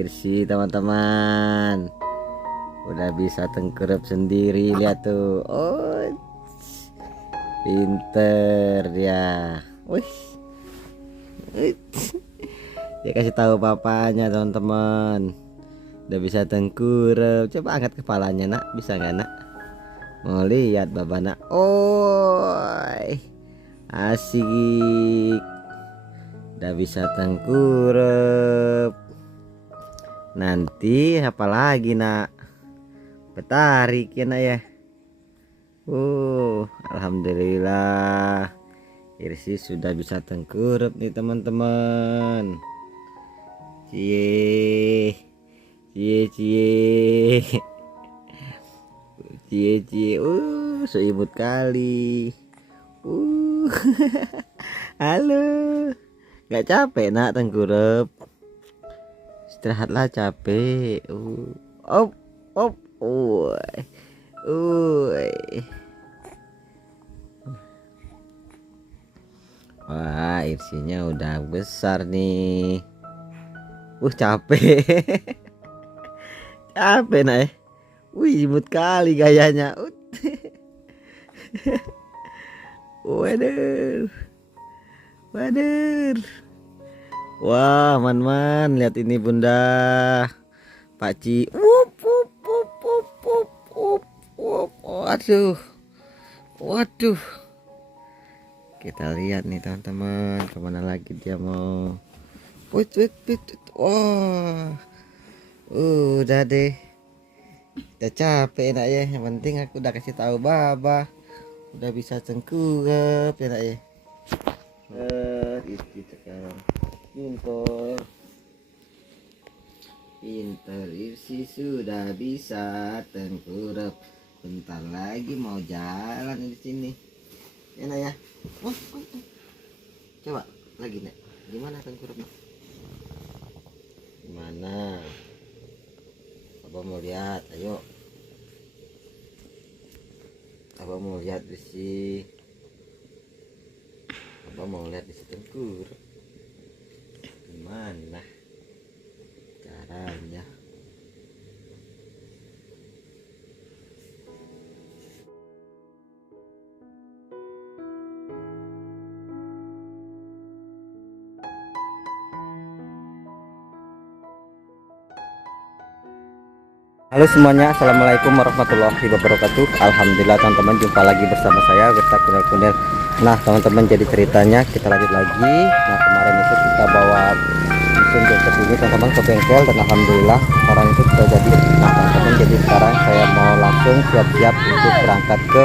Irsi teman-teman. Udah bisa tengkurap sendiri, lihat tuh. Oh, pinter dia. Wih. Dia kasih tahu papanya teman-teman. Udah bisa tengkurap. Coba angkat kepalanya nak, bisa nggak nak? Mau lihat baba nak. Oh, asik. Udah bisa tengkurap. Nanti apa lagi nak? Betarik ya nak ya. Alhamdulillah Irsi sudah bisa tengkurap nih teman-teman. Cie cie cie cie cie. Seimut kali. Halo, nggak capek nak tengkurap? Istirahatlah capek. Op op. Wah, Irsinya udah besar nih. Capek. Capek nak ya. Imut kali gayanya. Waduh. Wah, man, lihat ini bunda. Pakci. Waduh. Kita lihat nih teman-teman, kemana lagi dia mau. Wah. Udah deh. Udah capek nak ya. Yang penting aku udah kasih tahu baba. Udah bisa tengkurap ya nak ya. Itu sekarang. Pinter Irsi sudah bisa tengkurap. Bentar lagi mau jalan di sini. Ya nak ya. Coba lagi nak. Gimana tengkurapnya? Gimana? Abang mau lihat, ayo. Abang mau lihat Irsi. Abang mau lihat Irsi tengkurap. Gimana caranya? Halo semuanya, assalamualaikum warahmatullahi wabarakatuh. Alhamdulillah teman-teman, jumpa lagi bersama saya Wirsa Kunir. Nah teman-teman, jadi ceritanya kita lanjut lagi. Nah kemarin itu kita bawa mesin jepit ini teman-teman ke bengkel, dan alhamdulillah sekarang itu sudah jadi. Nah teman-teman, jadi sekarang saya mau langsung siap-siap untuk berangkat ke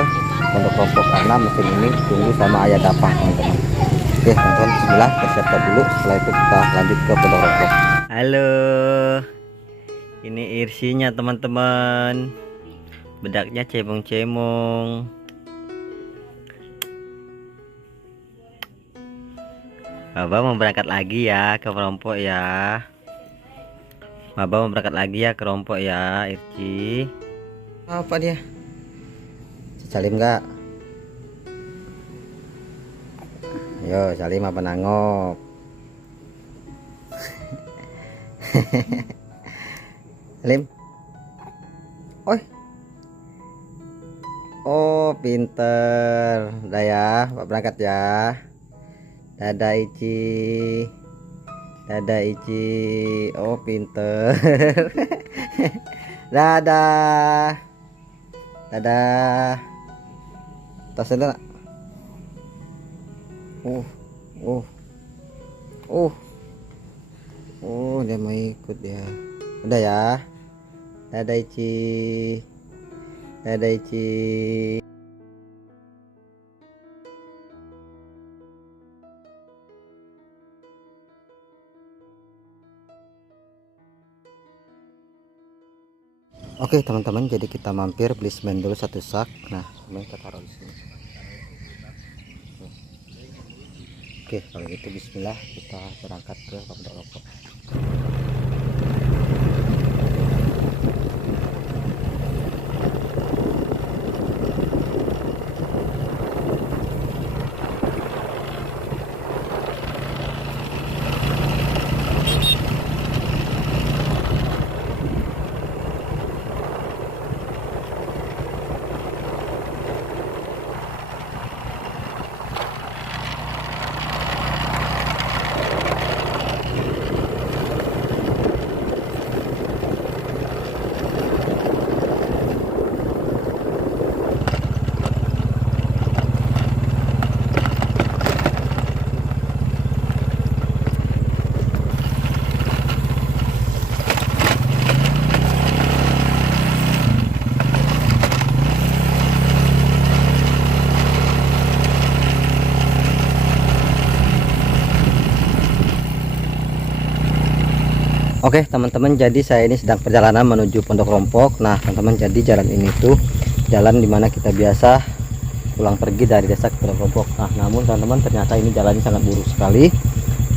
Pondok Rokok karena mesin ini tunggu sama ayah dapah teman-teman. Oke teman-teman, bismillah, kita siapkan dulu. Setelah itu kita lanjut ke Pondok Rokok. Halo, ini Irsinya teman-teman. Bedaknya cemong-cemong. Baba mau berangkat lagi ya ke Rompok ya. Baba mau berangkat lagi ya ke Rompok ya, Irci. Apa dia? Salim nggak? Yo, salim apa nangop? Salim. Oh, pinter. Udah ya, Pak berangkat ya. Dadah Ici. Dadah Ici. Oh, pinter. Dadah. Dadah. Tas dulu nak. Dia mau ikut ya. Udah ya. Dadah Ici. Dadah Ici. Oke teman-teman, jadi kita mampir beli semen dulu satu sak. Nah, semen kita taruh di sini. Oke, kalau gitu bismillah, kita berangkat ke Pondok Rokok. Oke teman-teman, jadi saya ini sedang perjalanan menuju Pondok Rompok. Nah teman-teman, jadi jalan ini tuh jalan dimana kita biasa pulang pergi dari desa ke Pondok Rompok. Nah namun teman-teman, ternyata ini jalannya sangat buruk sekali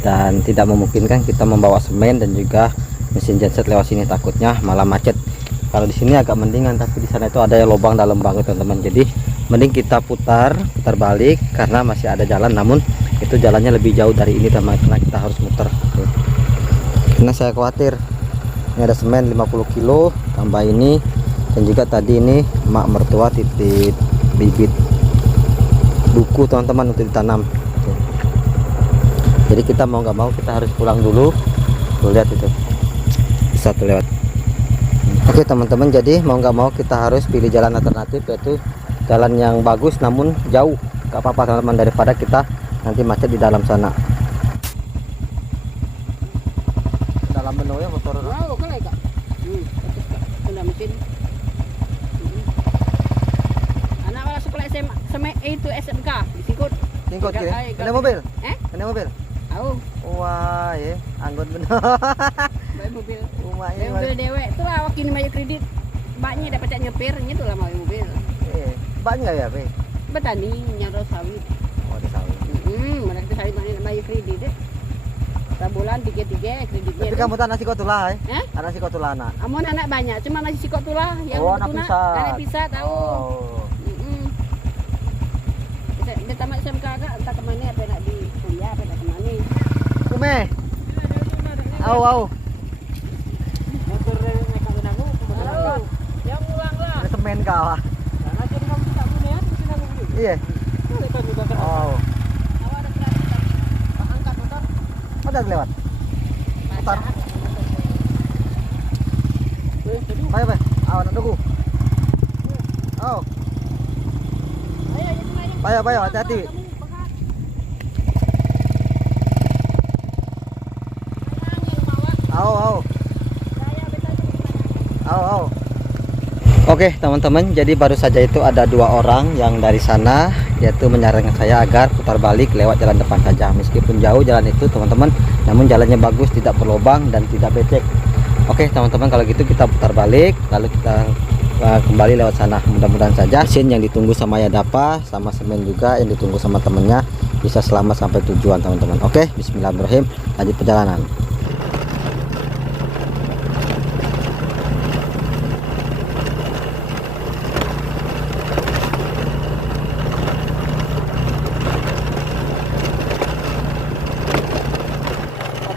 dan tidak memungkinkan kita membawa semen dan juga mesin genset lewat sini, takutnya malah macet. Kalau di sini agak mendingan, tapi di sana itu ada lubang dalam banget teman-teman. Jadi mending kita putar balik karena masih ada jalan, namun itu jalannya lebih jauh dari ini teman, karena kita harus muter. Karena saya khawatir ini ada semen 50 kilo tambah ini, dan juga tadi ini mak mertua titip bibit buku teman-teman untuk ditanam. Jadi kita mau nggak mau kita harus pulang dulu. Tuh lihat itu bisa tuh lewat. Oke teman-teman, jadi mau nggak mau kita harus pilih jalan alternatif, yaitu jalan yang bagus namun jauh. Gak apa-apa teman-teman, daripada kita nanti macet di dalam sana. Dalam menu ya motor. Wow, kan kak. Sudah mesin. Anak kalau sekolah SMA itu SMK disikut. Singkot kiri. Ada mobil? Ada mobil? Tahu. Wah, ya, anggot bener. Bawa mobil. Rumahnya Mobil dewek itu lah waktu ini maju kredit. Mbaknya dapat cak nyepirnya tuh lah mau mobil. Banyak ya, Pe? Petani nyarol sawit. Oh, di sawit. Mana kita sawit mana maju kredit deh. Sebulan 3 kreditnya. Tapi kamu tak nasi kotulah, Hah? Ada nasi kotulah anak. Amun anak banyak, cuma masih sikot tuh lah yang Oh, anak tuna. pisah. Anak pisah tahu. Oh. Dia tamat SMK agak entah kemana, apa nak di kuliah, apa nak kemana. Kume. Au. Motor naik ke Nago, yang pulang lah. Ada semen kau. Karena jadi kamu tak punya, mesti Nago dulu. Iya. Kita juga kan. Oh. Awak ada kereta. Angkat motor. Ada lewat. Putar. Baik, baik. Aw, nak tunggu. Oh. Bayo, hati-hati. Au. Oke teman-teman, jadi baru saja itu ada 2 orang yang dari sana, yaitu menyarankan saya agar putar balik lewat jalan depan saja. Meskipun jauh jalan itu teman-teman, namun jalannya bagus, tidak berlubang dan tidak becek. Oke teman-teman, kalau gitu kita putar balik, lalu kita kembali lewat sana. Mudah-mudahan saja mesin yang ditunggu sama Yadapa sama semen juga yang ditunggu sama temennya bisa selamat sampai tujuan teman-teman. Oke, bismillahirrahmanirrahim, lanjut perjalanan.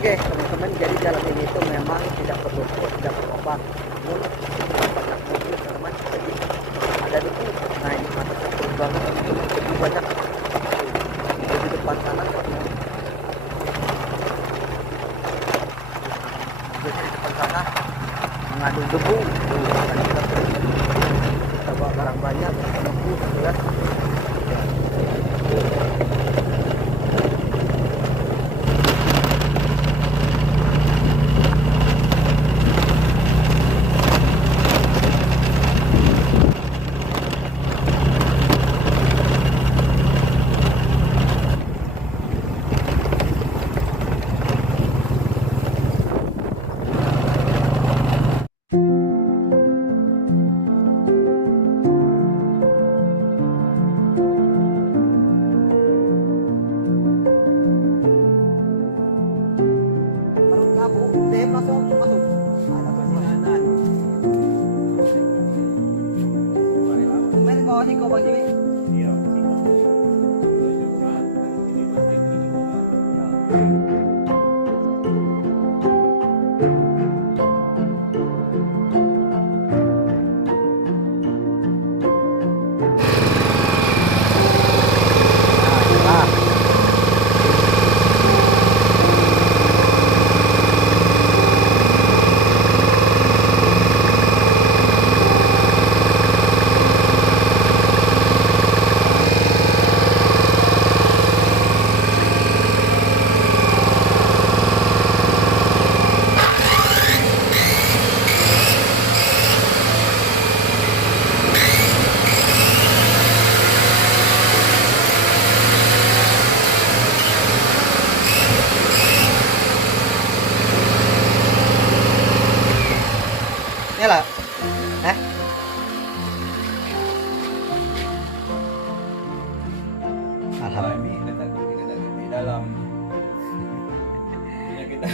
Oke teman-teman, jadi jalan ini itu memang tidak berlumpur, tidak berlubang, namun banyak mobil teman-teman. Jadi ada debu. Nah ini mata satu banget teman-teman, debu banyak di depan sana teman-teman. Jadi di depan sana mengandung debu. Tadi kita bawa barang banyak, debu ya.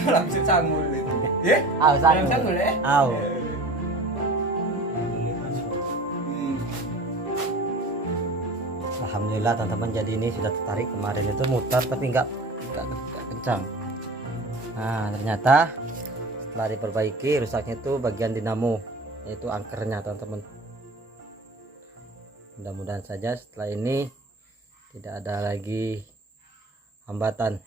langsung sanggul itu. Ya? Aw, Yang sanggul ya? Aw. Hmm. Alhamdulillah teman-teman, jadi ini sudah tertarik. Kemarin itu mutar tapi nggak kencang. Nah ternyata setelah diperbaiki, rusaknya itu bagian dinamo, yaitu angkernya teman-teman. Mudah-mudahan saja setelah ini tidak ada lagi hambatan.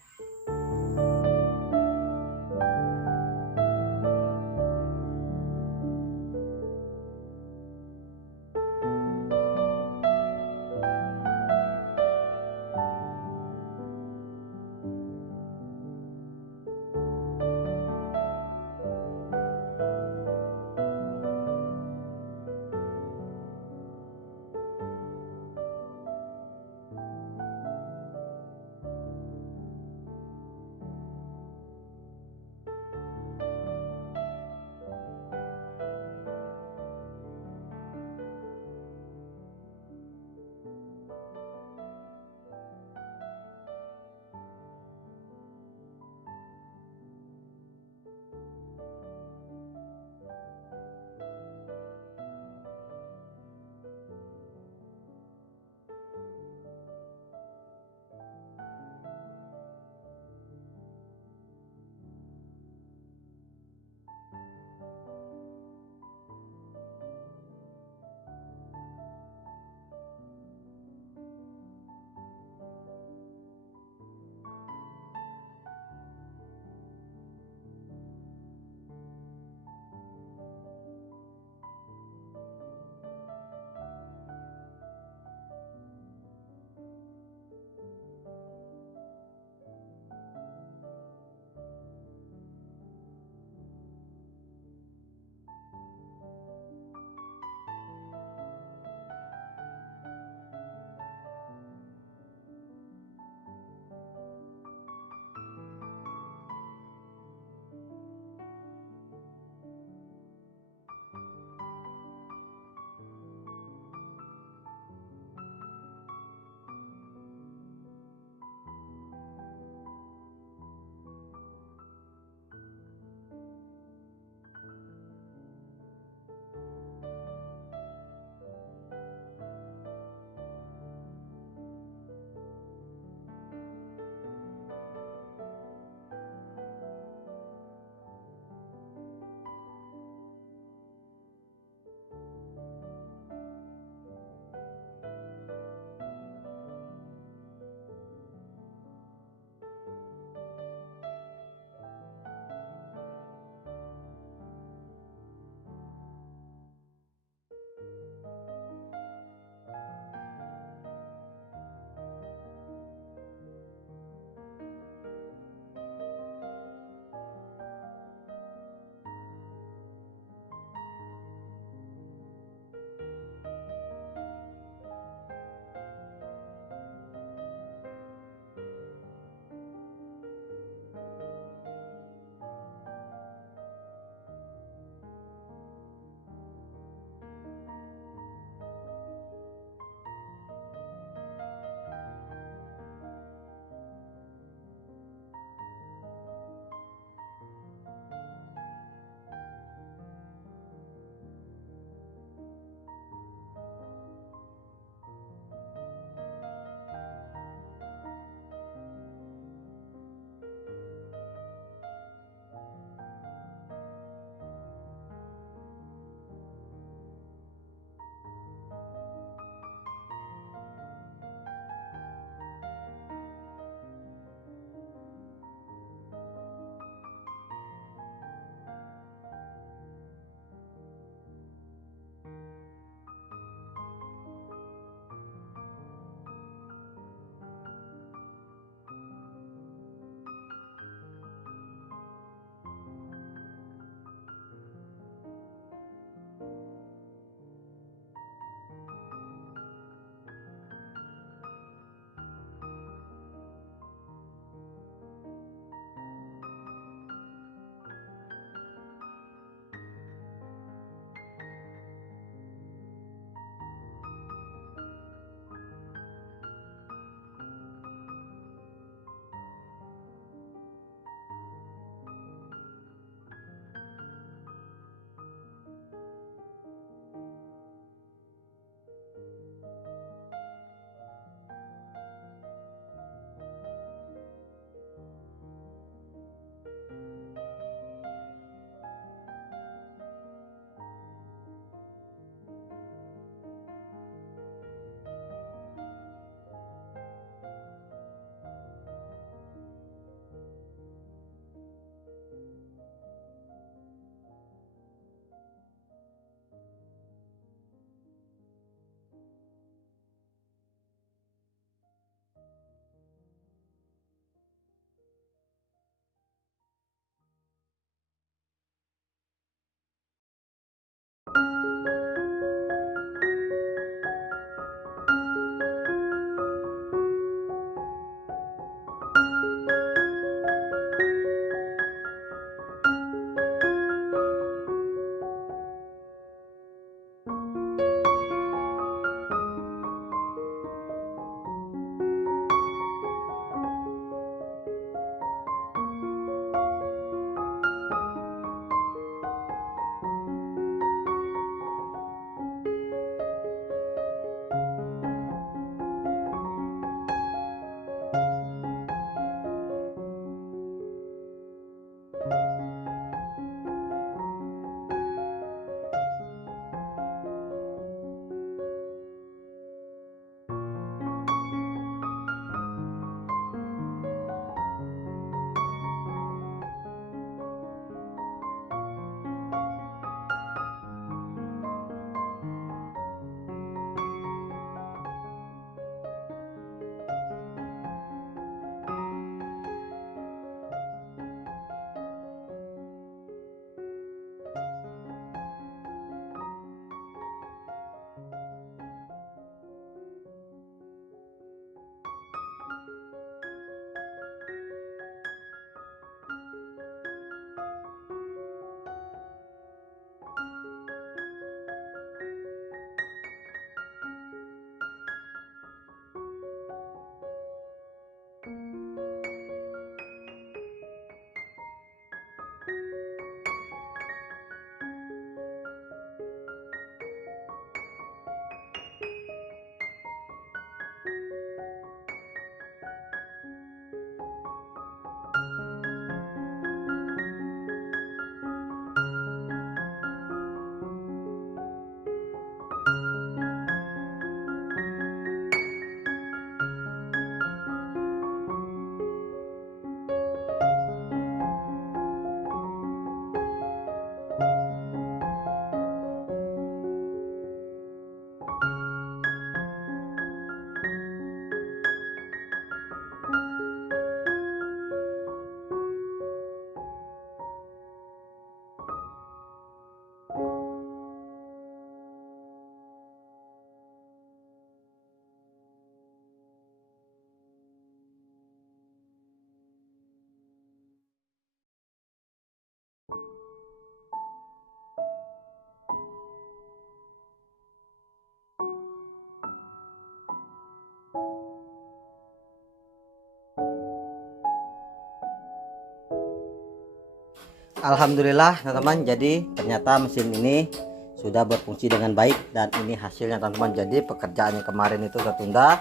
Alhamdulillah teman-teman, jadi ternyata mesin ini sudah berfungsi dengan baik dan ini hasilnya teman-teman. Jadi pekerjaan yang kemarin itu tertunda,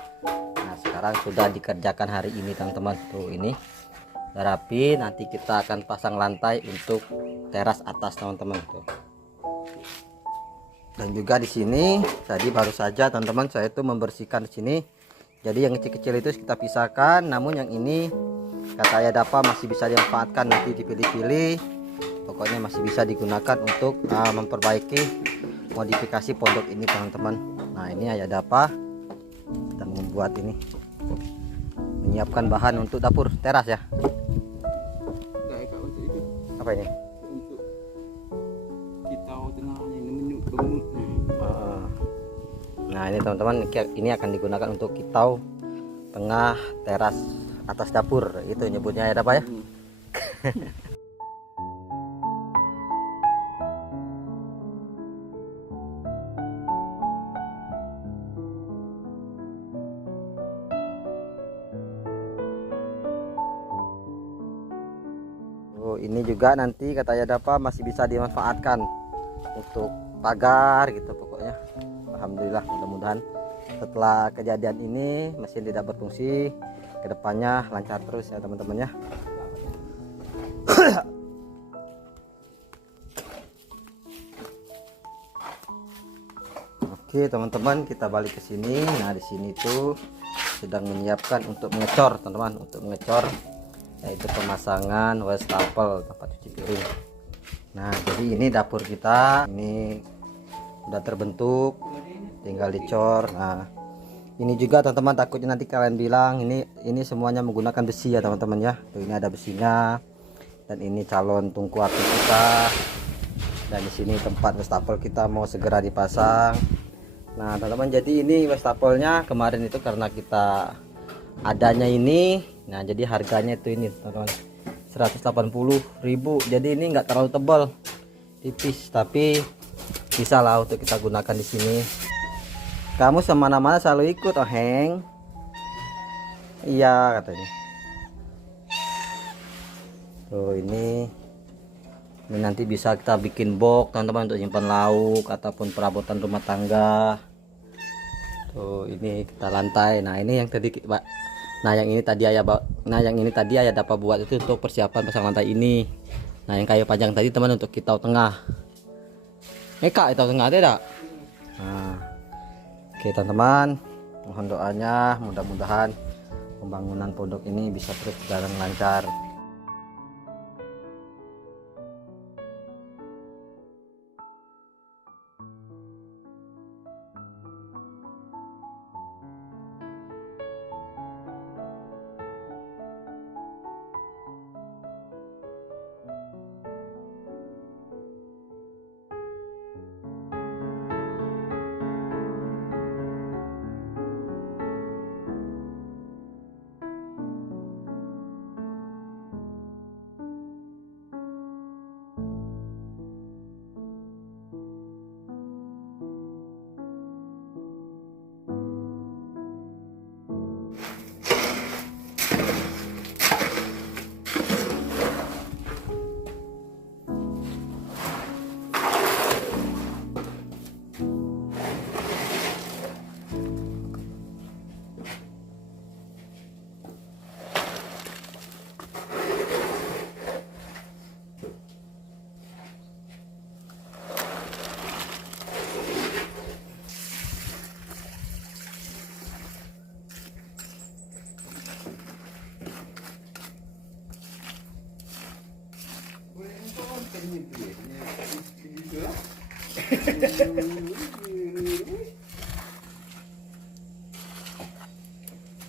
nah sekarang sudah dikerjakan hari ini teman-teman. Tuh ini udah rapi, nanti kita akan pasang lantai untuk teras atas teman-teman tuh. Dan juga di sini tadi baru saja teman-teman saya itu membersihkan di sini. Jadi yang kecil-kecil itu kita pisahkan, namun yang ini kata Ayah Dapa masih bisa dimanfaatkan, nanti dipilih-pilih. Pokoknya masih bisa digunakan untuk memperbaiki modifikasi pondok ini teman-teman. Nah ini Ayah Dapa sedang membuat ini, menyiapkan bahan untuk dapur teras ya. Untuk itu, Apa ini? untuk kita tengahnya ini bangun. Nah ini teman-teman, ini akan digunakan untuk kitau tengah teras atas dapur, itu nyebutnya Ayah Dapa ya. Ini juga nanti kata Ayah Dapa masih bisa dimanfaatkan untuk pagar gitu pokoknya. Alhamdulillah, mudah-mudahan setelah kejadian ini mesin tidak berfungsi, kedepannya lancar terus ya teman-teman ya. Oke teman-teman, kita balik ke sini. Nah di sini tuh sedang menyiapkan untuk mengecor teman-teman, untuk mengecor yaitu pemasangan wastafel tempat cuci piring. Nah jadi ini dapur kita ini udah terbentuk, tinggal dicor. Nah ini juga teman-teman, takutnya nanti kalian bilang ini semuanya menggunakan besi ya teman-teman ya. Tuh, ini ada besinya, dan ini calon tungku api kita, dan di sini tempat wastafel kita mau segera dipasang. Nah teman-teman, jadi ini wastafelnya kemarin itu karena kita adanya ini, nah jadi harganya itu ini teman-teman 180.000. Jadi ini enggak terlalu tebal, tipis, tapi bisa lah untuk kita gunakan di sini. Kamu semana-mana selalu ikut, oh Heng? Iya katanya. Tuh ini nanti bisa kita bikin box teman-teman untuk simpan lauk ataupun perabotan rumah tangga. Tuh ini kita lantai. Nah ini yang tadi Pak. Nah yang ini tadi Ayah dapat buat itu untuk persiapan pasang lantai ini. Nah yang kayu panjang tadi teman untuk kita tengah. Kak itu tengah tidak? Nah, oke teman-teman, mohon doanya mudah-mudahan pembangunan pondok ini bisa terus berjalan lancar.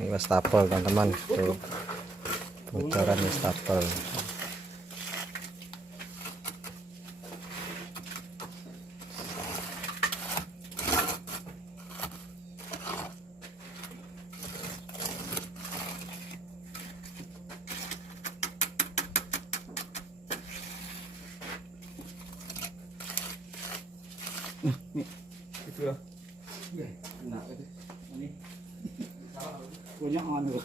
Ini wastafel teman-teman, tuh bocoran wastafel. Itulah. Ya, enak itu. Ini. Punya anu.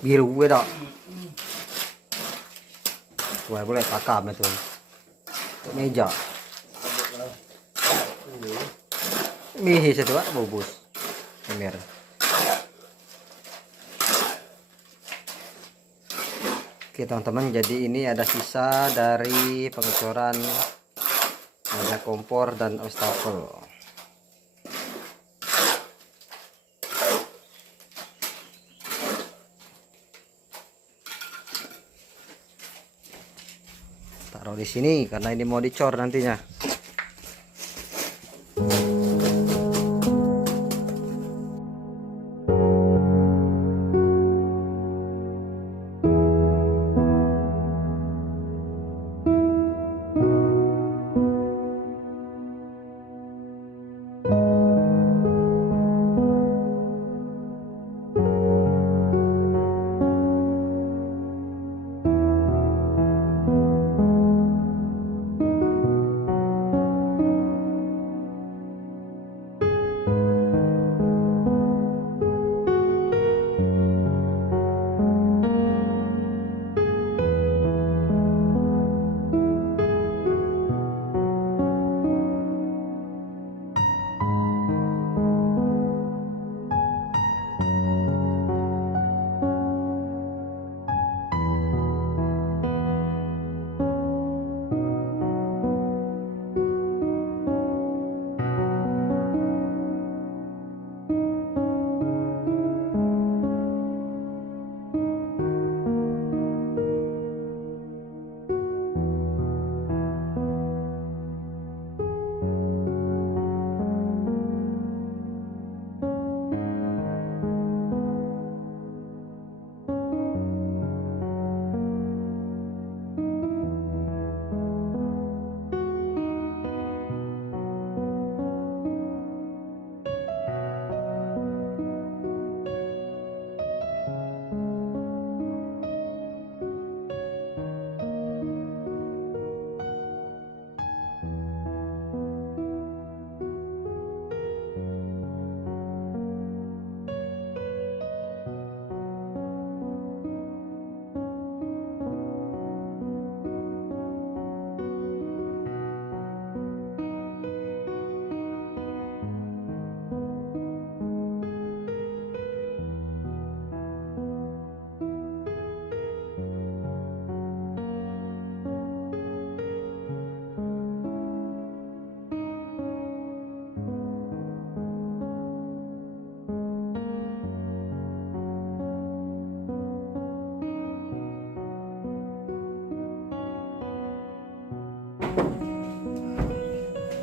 biru gue dok. Wah boleh pakam itu. Meja. Mihis itu pak bubus. Emir. Oke teman-teman, jadi ini ada sisa dari pengecoran minyak kompor dan wastafel. Taruh di sini karena ini mau dicor nantinya.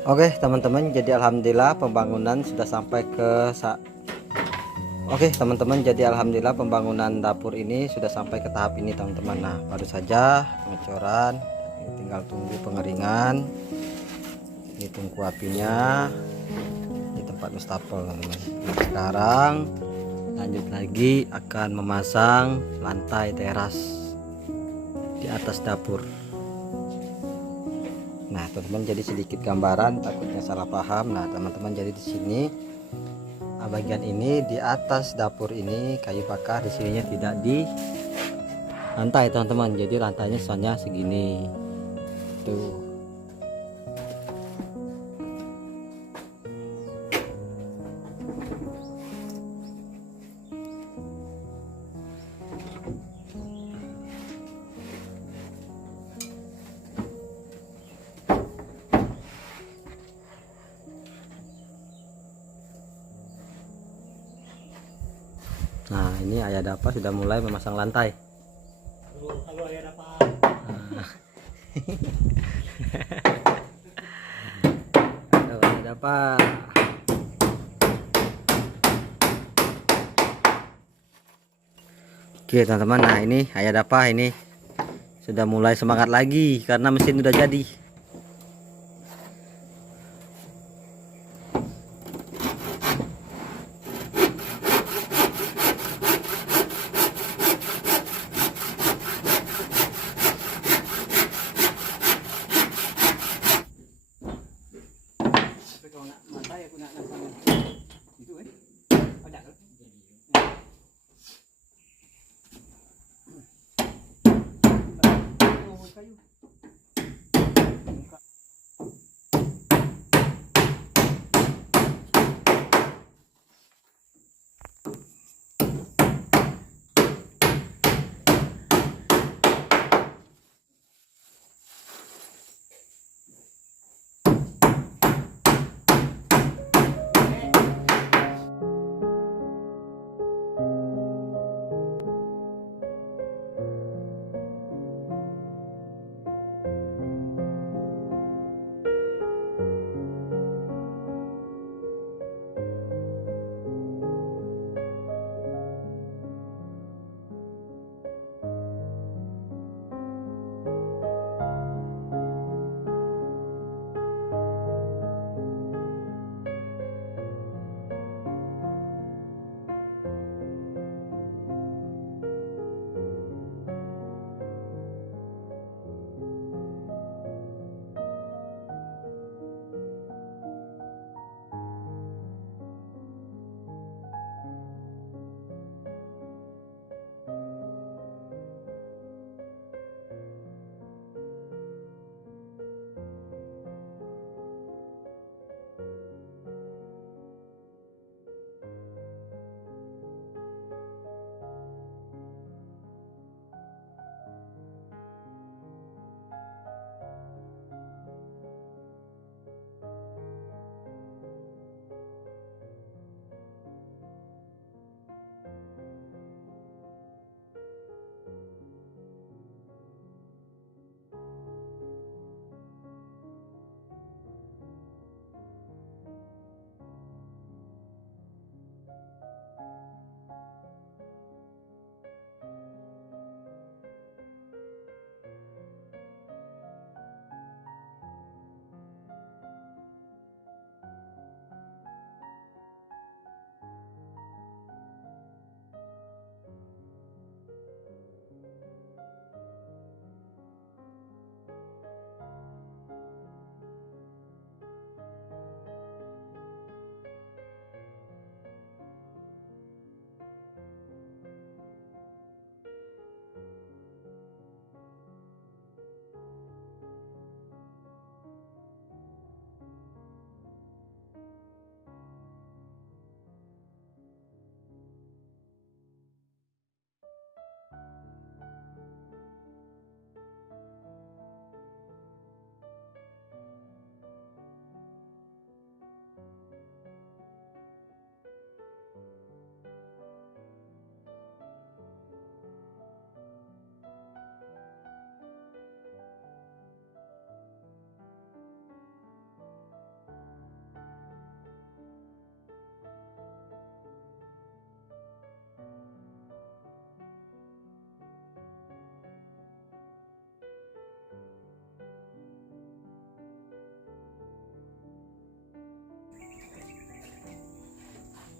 Oke teman-teman, jadi alhamdulillah pembangunan sudah sampai ke Oke teman-teman, jadi alhamdulillah pembangunan dapur ini sudah sampai ke tahap ini teman-teman. Nah baru saja pengecoran, ini tinggal tunggu pengeringan. Ini tungku apinya, ini tempat wastafel teman-teman. Nah, sekarang lanjut lagi akan memasang lantai teras di atas dapur. Nah teman-teman, jadi sedikit gambaran takutnya salah paham. Nah teman-teman, jadi di sini bagian ini di atas dapur ini kayu bakar, di sininya tidak di lantai teman-teman. Jadi lantainya soalnya segini tuh. Nah ini Ayah Dapa sudah mulai memasang lantai. Halo Ayah Dapa. Halo Ayah Dapa. Oke teman-teman, nah ini Ayah Dapa ini sudah mulai semangat lagi karena mesin sudah jadi. kayu.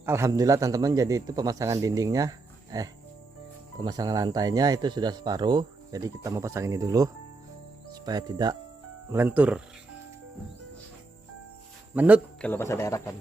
Alhamdulillah teman-teman, jadi itu pemasangan dindingnya, pemasangan lantainya itu sudah separuh. Jadi kita mau pasang ini dulu supaya tidak melentur, menut kalau bahasa daerah kan.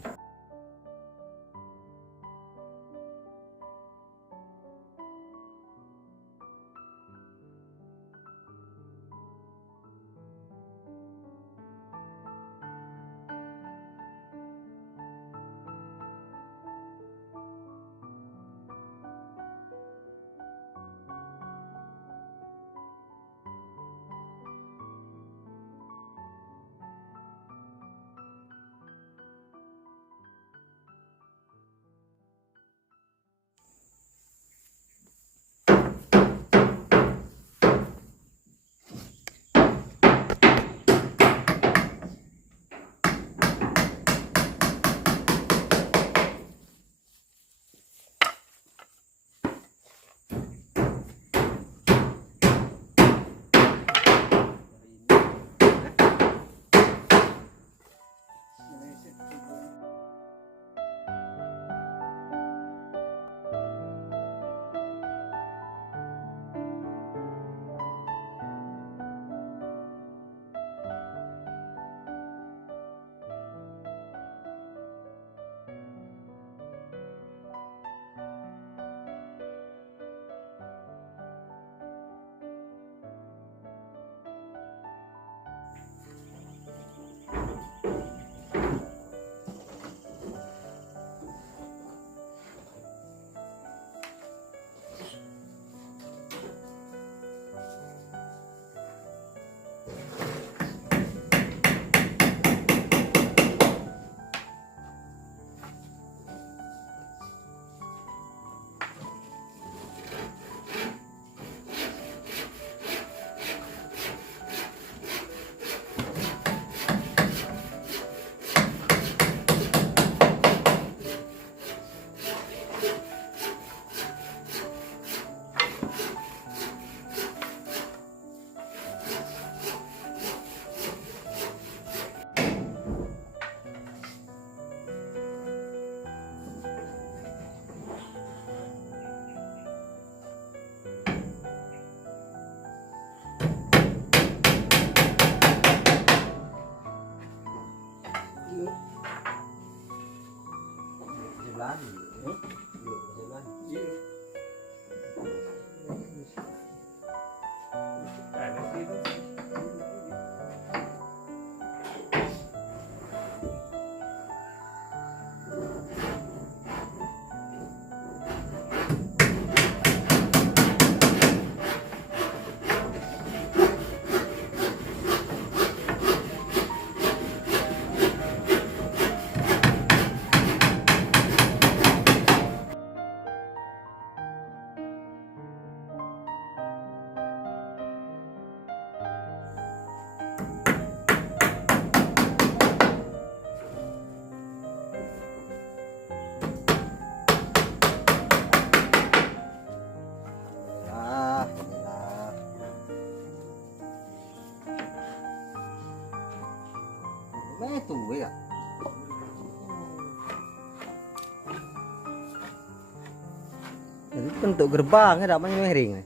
Jadi bentuk gerbang ada apa miring.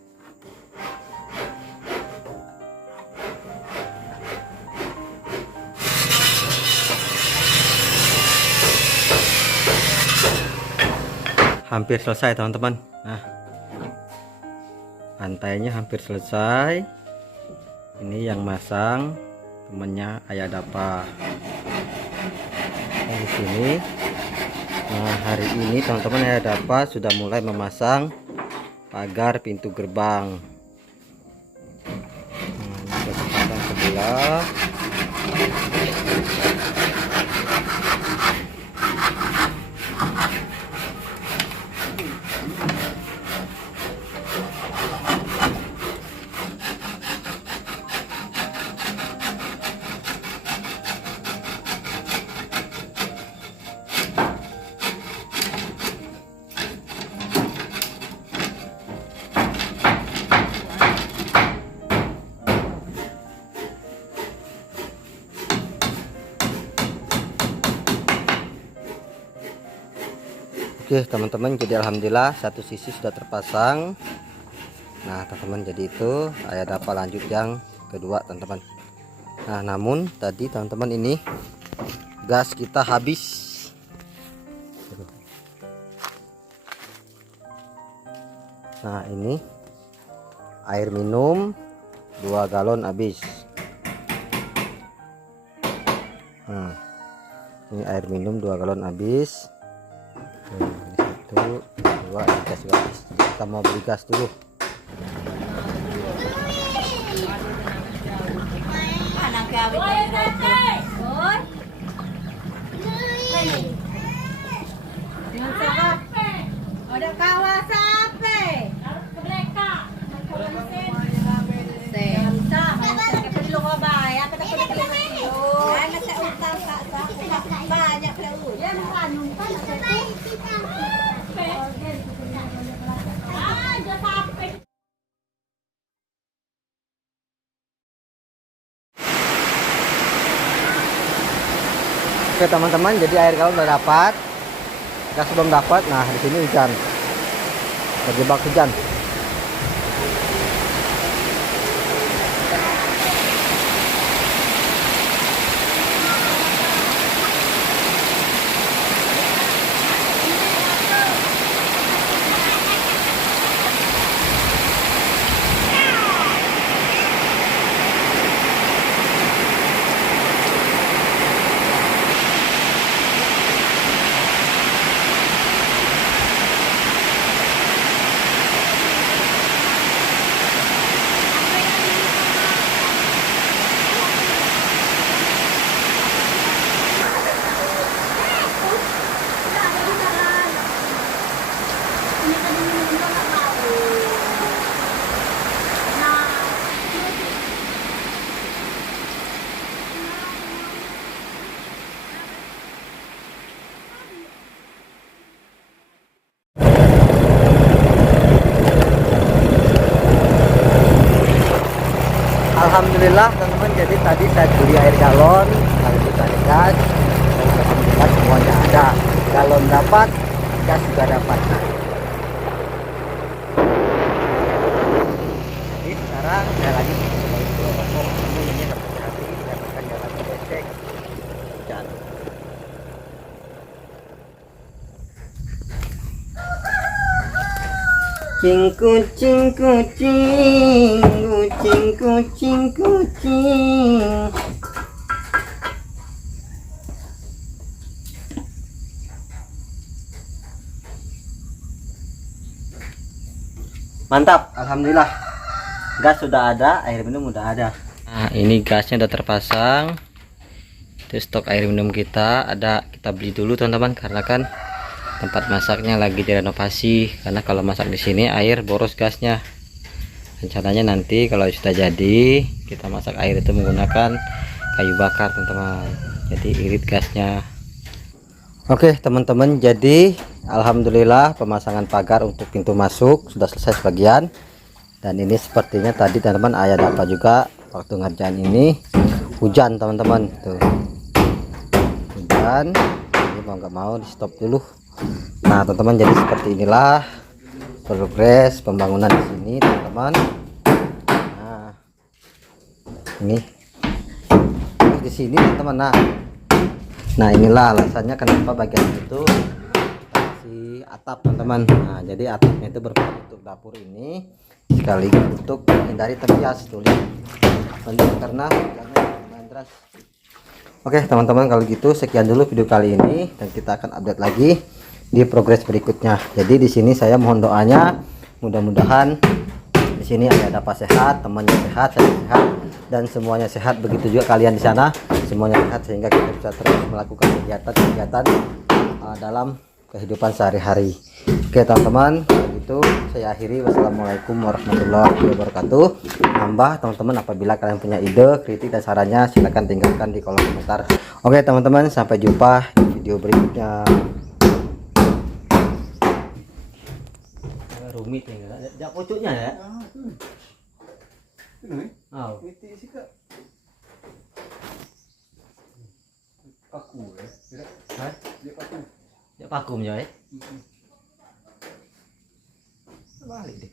Hampir selesai teman-teman. Nah, pantainya hampir selesai. Ini yang masang temennya Ayah Dapa. Nah, di sini. Nah, hari ini teman-teman Ayah Dapa sudah mulai memasang pagar pintu gerbang. Nah, ini sudah dipasang sebelah. Oke teman-teman, jadi alhamdulillah satu sisi sudah terpasang. Nah teman-teman, jadi itu Ayah Dapa lanjut yang kedua teman-teman. Nah namun tadi teman-teman ini gas kita habis. Nah ini air minum 2 galon habis. Nah, ini air minum 2 galon habis. Ini 1, 2, ini gas juga habis. Kita mau beli gas dulu. Ada kawas apa? Oke teman-teman, jadi air galon udah dapat, gas belum dapat. Nah di sini hujan, terjebak hujan. Alhamdulillah teman-teman, jadi tadi saya beli air galon, lalu cari gas, dan alhamdulillah semuanya ada. Galon dapat, gas juga dapat. Jadi sekarang saya lagi ini hati-hati, saya akan jalan becek hujan. Kucing, kucing, kucing, kucing, kucing. Mantap, alhamdulillah. Gas sudah ada, air minum sudah ada. Nah, ini gasnya udah terpasang. Itu stok air minum kita ada, kita beli dulu teman-teman, karena kan tempat masaknya lagi direnovasi, karena kalau masak di sini air boros gasnya. Rencananya nanti kalau sudah jadi kita masak air itu menggunakan kayu bakar teman-teman, jadi irit gasnya. Oke teman-teman, jadi alhamdulillah pemasangan pagar untuk pintu masuk sudah selesai sebagian. Dan ini sepertinya tadi teman-teman Ayah Dapa juga waktu ngerjain ini hujan teman-teman, tuh hujan, ini mau nggak mau di stop dulu. Nah teman-teman, jadi seperti inilah progres pembangunan di sini teman-teman. Nah, ini di sini teman-teman. Nah inilah alasannya kenapa bagian itu si atap teman-teman. Nah jadi atapnya itu berbentuk dapur ini sekaligus untuk menghindari terbias tuh karena hujannya deras. Oke teman-teman, kalau gitu sekian dulu video kali ini dan kita akan update lagi di progres berikutnya. Jadi di sini saya mohon doanya, mudah-mudahan di sini ada Pak sehat, temannya sehat, saya sehat, dan semuanya sehat. Begitu juga kalian di sana semuanya sehat sehingga kita bisa terus melakukan kegiatan-kegiatan dalam kehidupan sehari-hari. Oke teman-teman, kalau gitu saya akhiri. Wassalamualaikum warahmatullahi wabarakatuh. Nambah teman-teman, apabila kalian punya ide, kritik dan sarannya silahkan tinggalkan di kolom komentar. Oke teman-teman, sampai jumpa di video berikutnya. Rumit ya, pucuknya ya. Oh. Paku ya. Hah? Dia paku. Ya vakum ya. Balik deh.